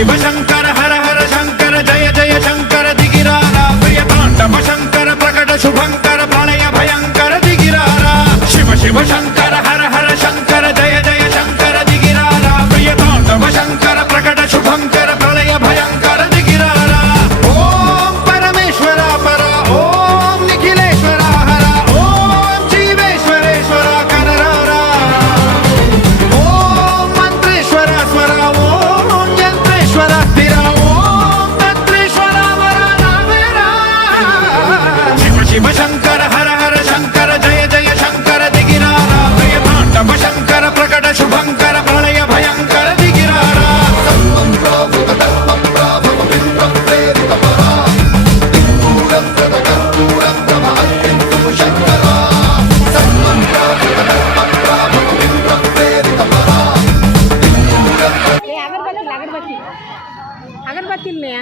शिव शंकर हर हर शंकर जय जय शंकर दिगिरारा प्रिय तांडव शंकर प्रकट शुभंकर प्रलय भयंकर दिगिरारा शिव शिव शंकर हर हर शंकर जय जय शंकर दिगिरारा प्रिय तांडव शंकर प्रकट शुभंकर प्रलय भयंकर दिगिरारा ओम परमेश्वरा परा ओम निखिलेश्वरा हरा ओम जीवेश्वरेश्वरा कनरारा ओम मंत्रेश्वरा स्वरा ओम यंत्रेश्वरा स्थिरा ओम तंत्रेश्वरा वरा नावेरा शिव शिव शंकर हर हर शंकर जय जय शंकर दिगिरारा प्रिय तांडव शंकर प्रकट शुभंकर प्रलय भयंकर दिगिरारा अगरबत्ती अगरबत्ती ले